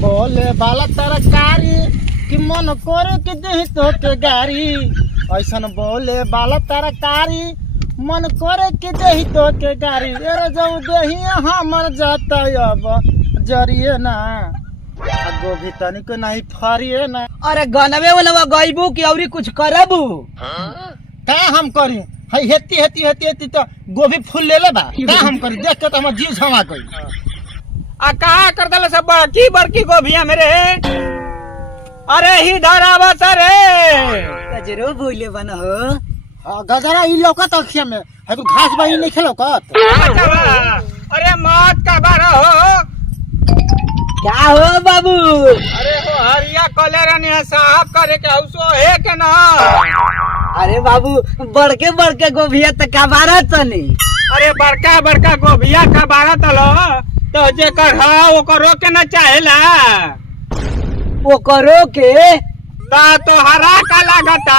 बोले बाला तरकारी कि मन करे कि दही तो के गारी। ऐसन बोले बाला तरकारी मन करे कि दही तो के गारी। अरे जब दही हमर जाता अब जरिए ना गोभी तनिक नहीं फरिए ना। अरे गनवे वाला गईबू कि औरी कुछ करबू? का हम करी है हेती हेती हेती हेती तो गोभी फूल ले ले बा। का हम करी देख के तो हमर जीव झमा गई। आ कहा कर दल सब बड़की बड़की गोभिया मेरे। अरे ही धरावा सरे गजरो बोले बन हो। हां गजरा ई लौकत अखिया में है तो घास बाई नहीं खेलौकत। अरे मत का बार हो। क्या हो बाबू? अरे हो हरिया कलेरा ने साफ करे के हौसो है के ना। अरे बाबू बड़के बड़के गोभिया त का बारा तनी। अरे बड़का बड़का गोभिया का बारा तलो तो जे कर हा वो करो के ना चाहेला वो करो के ता तो हरा का लागता।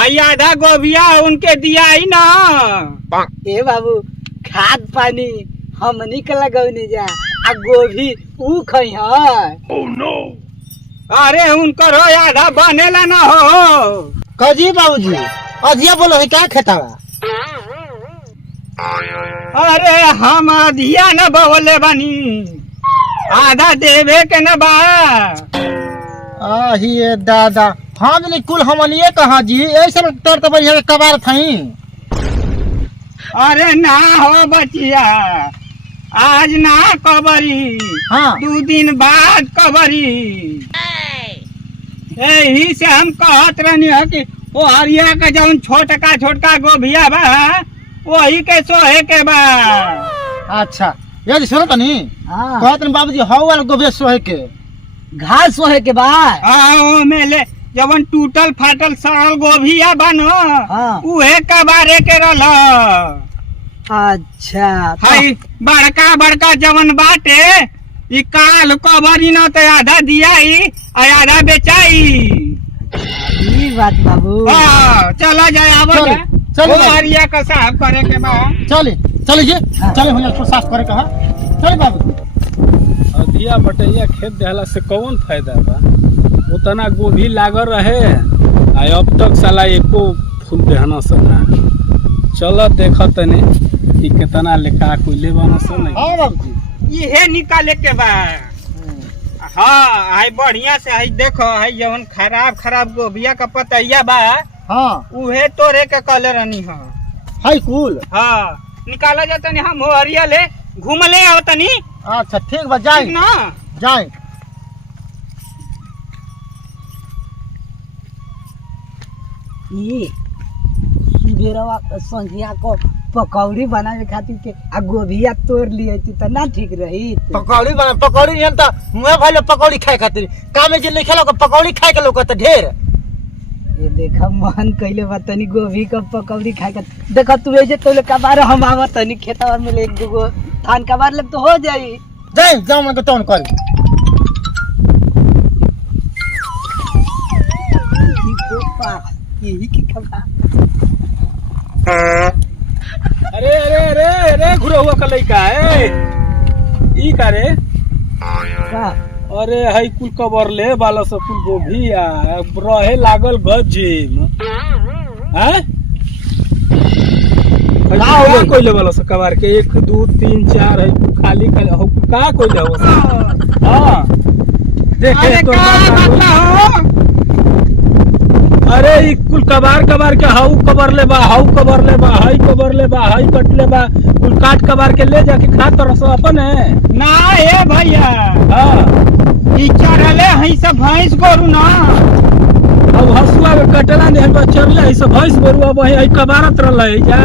आई आधा गोभिया उनके दिया ही ना। ए बाबू खाद पानी हमनी के लगौनी जा आ गोभी ऊ खई है। Oh no. अरे उनकर हो आधा बनेला ना हो। कजी बाबूजी अजिया बोलो है क्या खेतावा? अरे हम अधिया न बोले बानी आधा देवे के न बा। आहिए दादा हम नहीं कुल हमनिए कहा जी ऐसे तर तो बढ़िया कबार थई। अरे ना हो बचिया आज ना कबरी। हाँ 2 दिन बाद कबरी। यही से हम कहत रहनी है कि वो हरिया का जौन छोटका गोभिया बा वही के सोहे के बा। अच्छा ये सुनो तनी हां कहत न बाबूजी हाउ वाला गोभी सोहे के घास सोहे के बाद आओ मेले जवन टूटल फाटल सड़ल गोभिया बनो हाँ। उहे कबारे के रहल। अच्छा हाई बड़का बड़का जवन बाटे ई काल कबरी न तो आधा दियाई और आधा बेचाई। ई बात बाबू। हाँ चला जाए आवा चलो, जाए। चलो वो भाई। हरिया का साफ करे के बा। चले चले जी चले भैया इसको साफ करे कहा। चले बाबू अधिया बटैया खेत देहला से कौन फायदा बा? उतना गोभी लागल रहे आ अब तक साला एको फूल देहना सना। चल देख तनी कि कितना लेखा कोइले बना सन नहीं। हां बाबूजी इहे निकाले के बा। हाँ हाई बढ़िया से हाई देखो हाई जवन खराब गोभिया का पतैया बा हां उहे तोरे के कलर रहनी है। हाय कुल हाँ निकाला जाता नहीं हम हरिया ले घूम ले आओ तनी। अच्छा ठीक बा जाए ठीक ना। जाए। ई बेरवा संझिया को पकौड़ी बनावे खातिर के आ गोभिया तोड़ लिए थी त ना ठीक रही। पकौड़ी बना पकौड़ी नहीं त मुंह भइले पकौड़ी खाए खातिर कामे जे लिखे लोग पकौड़ी खाए के लोग त ढेर। ये देखा मन कइले बा तनी गोभी का पकौड़ी खाए का। देखा तू जे तोले का बार हम आवा तनी खेतवा में ले 2 धान का बार ले तो हो जाई। जाए जाओ मैं टोन कर। ई पोपा यही की खबा। अरे अरे अरे अरे घुरा हुआ का लइका है ई का रे? का अरे हई कुल कबर ले बाला सब कुल गोभी आ रहे लागल गजिम। हैं का कोइले वाला सब कबार के 1 2 3 4 है खाली खाली हो का कोइले हो। हां देखे तो अरे ई कुल कबार के हाउ कबर ले बा हई कबर ले बा हई कट ले बा कुल काट कबार के ले जाके खा तो रस अपन है ना ए भैया। हां ई चढ़ले हई सब भैंस गोरु ना। अब हसुआ के कटला ने हम चरले ई सब भैंस गोरु अब हई कबारत रहले जा।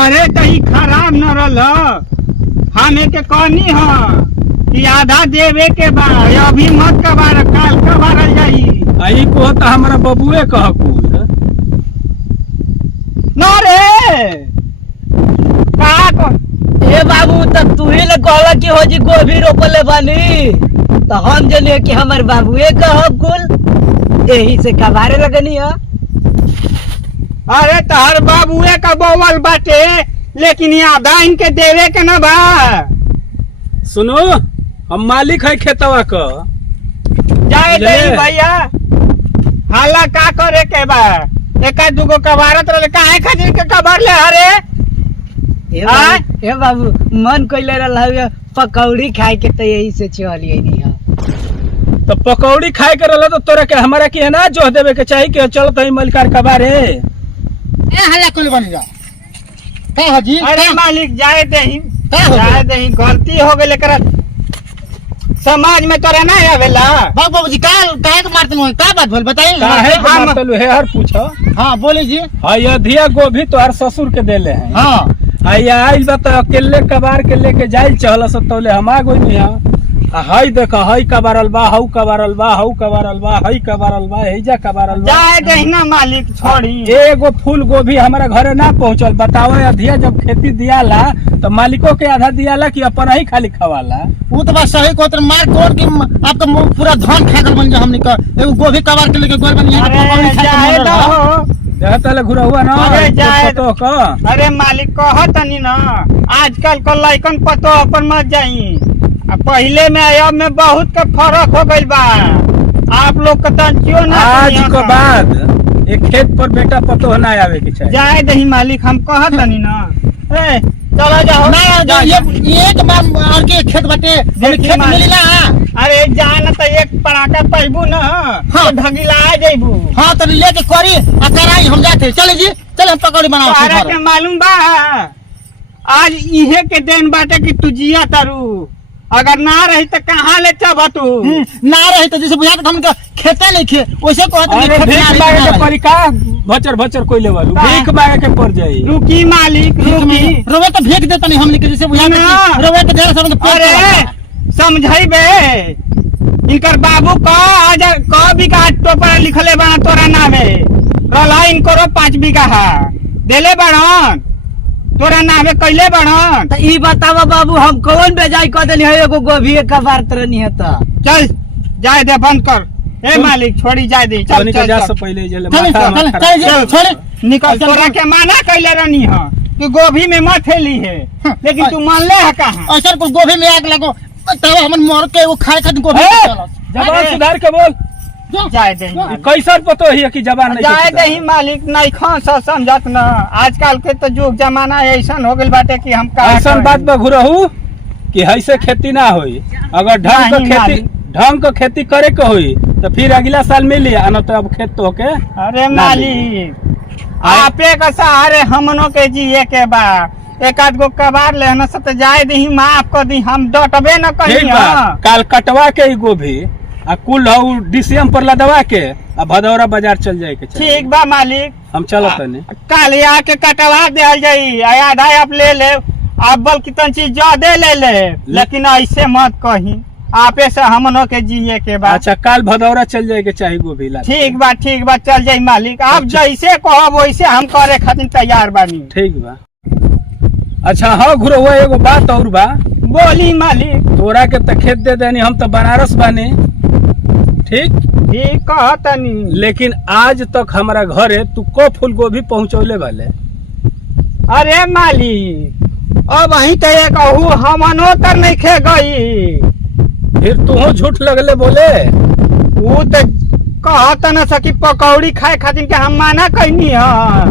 अरे तही खराब न रहल हमें के कहनी ह कि आधा देवे के बा अभी मत कबार काल कबारल जाई। आई को त हमरा बबुए कह कुल ना रे का को ए बाबू तब तू ही ले कहला कि हो जी गोभी रोपले बानी तो हम जने कि हमर बाबूए कहब कुल यही से कबारे लगनी है। अरे तहर बाबुए का बोवल बाटे लेकिन ये आधा इनके देवे के ना बा। सुनो हम मालिक है खेतवा का। जाए ले। दे भैया, हाला का करे के बा? एक दूगो कबारत रहे, काहे खातिर के कबार ले हरे? ए बाबू मन कइले रहल पकौड़ी खाए के, तो यही से चलिए नहीं। तो पकौड़ी खाए के रहला तो तोरा के हमारा के है ना जोह देवे के चाहिए कि चल तही मलिकार कबारे। ए हल्ला कोई बन जा का हाजी? अरे मालिक जाए दही, का हो जाए दही, गलती हो गई लेकर समाज में तोरा ना आवेला। बाबूजी काहे के मारते हो? का बात बोल बताइए। काहे के मारतलू है हर पूछो। हां बोली जी। अयोध्या गोभी तो हर ससुर के देले हैं। हां आइया आइल बा तो अकेले कबार के लेके जाइल चहल सतौले हम आ गई नहीं। हई देख हई कबारल बा, हऊ कबारल बा, हऊ कबारल बा, हई कबारल बा, हेजा कबारल बा। जाए दही ना मालिक, छोड़ी। एगो फूल गोभी हमारा घरे ना पहुंचल। बताओ अधिया जब खेती दियाला तो मालिकों के आधा दियाला कि अपन ही खाली खवाला? वो तो बात सही को मार कोड़ के आपका पूरा धान खा कर बन गया। हमने का एगो गोभी कबार के लेके गोल बन अरे जाए दो, देखता घुरा हुआ ना। अरे जाए तो का अरे मालिक कहतनी ना, आजकल को लइकन पतो अपन मत जाई। पहले में अब में बहुत का फर्क हो गइल बा। आप लोग का तंचियो ना आज सुनिया के का। बाद एक खेत पर बेटा पतो ना आवे के चाहिए। जाए दही मालिक, हम कहतनी ना। ए चलो जाओ ना ये एक बार और के खेत बटे हमें खेत मालिक। मिली ना। अरे जान तो एक पड़ाका पैबू ना, हाँ। तो ढगीला जाइबू। हां तो लेके करी आ कराई हम जाते। चले जी चले हम पकौड़ी बनाओ। तारा के मालूम बा आज इहे के दिन बाटे कि तू जिया तारू। अगर ना रही तो कहाँ ले चब तू? ना रही तो जैसे बुझाते हम का खेते नहीं खे वैसे कहते अरे खेत भीख ना मांगे के रही। पड़ी का? भचर भचर कोई लेवल का? भीख मांगे के पड़ जाई। रुकी मालिक, रुकी। रोवे तो भेज देता नहीं हमने के जैसे बुझाते ना। रोवे के देर से अरे समझाई बे, इनकर बाबू का आज क बीघा टोपर लिखले बना तोरा नामे रला, इनको 5 बीघा देले बड़न तोरा नामे कैले बड़न। तो ई बतावा बाबू, हम कौन बेजाई कर देली है? एगो गोभी कबार तरनी है तो चल जाए दे, बंद कर। ए मालिक छोड़ी जाए दे, चल तोनी के चल जा चल। से पहले जले चल माथा चल मत चल खराब। छोड़े निकल। चल, तोरा चल। के माना कैले रहनी है कि गोभी में मत हेली है, लेकिन तू मान ले है कहाँ? ऐसा कुछ गोभी में आग लगो तब हमन मर के वो खाए खातिर गोभी ए, चलो। जबान अरे। सुधार के बोल। जाए दे ई कैसन पतो है कि जबान नहीं जाए सुधार? दही मालिक, नहीं खास समझत न। आजकल के तो युग जमाना ऐसा हो गइल बाटे कि हम का ऐसा बात बा घुरहू कि ऐसे खेती ना होई। अगर ढंग नहीं, का खेती मालिक। ढंग का खेती करे के होई तो फिर अगला साल मिली, आ न तो अब खेत तो के अरे मालिक, आपे का सहारे हमनों के जिए के बा। एक आध गो कबार ले न सत जाए दही, माफ कर दी, हम डटबे न ठीक कही। बा। काल कटवा के ई गोभी आ कुल हऊ डीसीएम पर लदवा के आ भदौरा बाजार चल जाए के चाहिए। ठीक बा मालिक, हम चलत तनी। कल आके कटवा दिया जाई, आधा आप ले ले, आप बल कितन चीज ज्यादा ले ले, लेकिन ऐसे मत कही। आपे से हमनों के जिए के बा। अच्छा काल भदौरा चल जाए के चाहिए गोभी ला। ठीक बा चल जाई मालिक, आप जैसे कहब वैसे हम करे खातिर तैयार बानी। ठीक बा। अच्छा हाँ घुरहुआ एगो बात और बा। बोली मालिक। तोरा के तो खेत दे देनी, हम तो बनारस बानी। ठीक ठीक कहतनी। लेकिन आज तक हमारा घरे तू को फूल गोभी पहुँचौले वाले? अरे मालिक, अब वही तो ये कहू हमनो तर नहीं खे गई। फिर तू झूठ लगले बोले। वो तो कहत न सकी पकौड़ी खाए खातिर के हम माना कहनी है,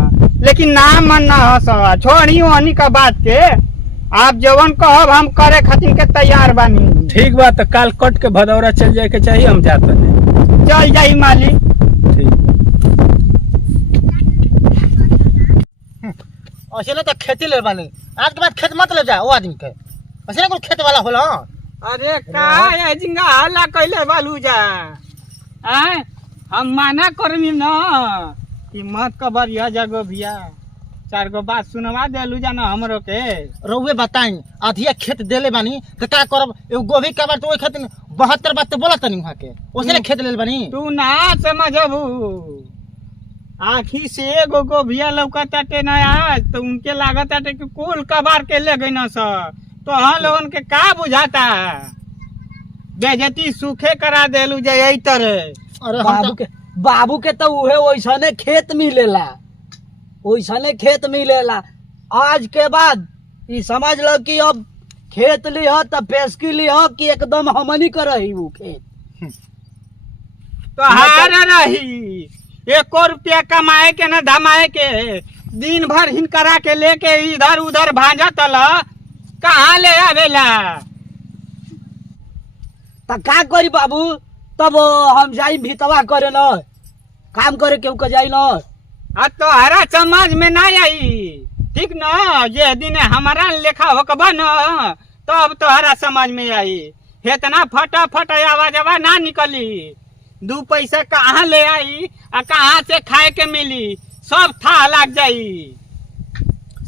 लेकिन ना मन ना हस। छोड़ी वनी का बात के, आप जवन कहब हम करे खातिर के तैयार बानी। ठीक बा तो काल कट के भदौरा चल जाए के चाहिए, हम जाते हैं। चल जाई मालिक। ठीक। ऐसे ना तो खेती ले बानी, आज के बाद खेत मत ले जा वो आदमी के। ऐसे ना कोई खेत वाला होला। अरे का ये जिंगा हल्ला कैले बालू जा? आय हम माना करनी न कि मत कबरिया जगो भैया, 4 गो बात सुनवा देलू जा ना हमरो के। रउवे बताई आधिया खेत देले बानी तो का करब? एगो गोभी कबार तो ओइ खातिर 72 बात तो बोलत नहीं वहां के। ओसे ना खेत ले बानी। तू ना समझबू, आखी से एगो गोभिया लौकताटे ना आज, तो उनके लागताटे कि कुल कबार के ले गई न सर। तो हाँ लोगन के का बुझाता? बेजती सूखे करा देलू जे यही तरह। अरे बाबू के तो उहे वैसने खेत मिलेला, वैसने खेत मिलेला। आज के बाद ई समझ लो कि अब खेत लिह त पेस्की लिह कि एकदम हमनी कर रही वो खेत। तो हार रही 1 रुपया कमाए के न धमाए के, दिन भर हिनकरा के लेके इधर उधर भांजा तल कहाँ ले आवेला। त का करी बाबू, तब हम जाई भीतवा करे न, काम करे केहू के जाई न। आ तोहरा समझ में ना आई, ठीक न? जे दिन हमारा लेखा होकबा न तब तोहरा समझ में आई। इतना फटाफट आवाजवा ना निकली, 2 पैसा कहाँ ले आई आ कहाँ से खाए के मिली सब था लग जाई।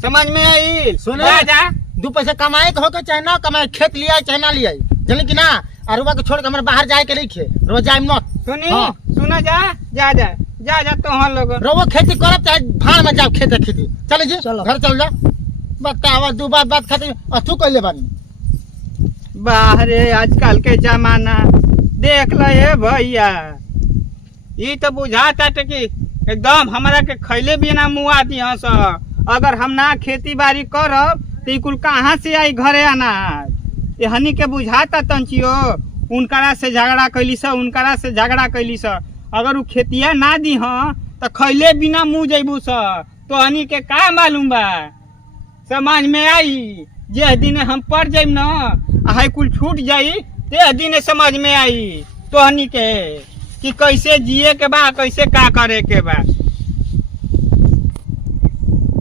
समझ में आई? सुने जा 2 पैसा कमाए के होके चाहे ना कमाए, खेत लिया चाहे ना लिया, जानी कि ना। अरुआ के छोड़ के हमारे बाहर जाए के नहीं खे, रोज जाए मत। सुनी हाँ। सुना जा जा जा जा जा तो हम लोग रोवो खेती करब चाहे भाड़ में जाओ खेत खेती। चले जी चलो। घर चल जा। बतावा 2 बात खातिर अथू कइले बानी। बाहरे आजकल के जमाना देख ले भैया, ये तो बुझाता कि एकदम हमरा के खैले बिना मुआ दिया स। अगर हम ना खेती बाड़ी करब तो कुल कहाँ से आई घरे अनाज। ये हनी के बुझाता तंचियो उनकरा से झगड़ा कैली स, उनकरा से झगड़ा कैली स। अगर उ खेतिया ना दी तो खैले बिना मुँह जैबू स, तो हनी के का मालूम बा। समझ में आई? जे दिन हम पड़ जाइम न हाई कुल छूट जाई ते दिन समझ में आई तो हनी के कि कैसे जिए के बा, कैसे का करे के बा।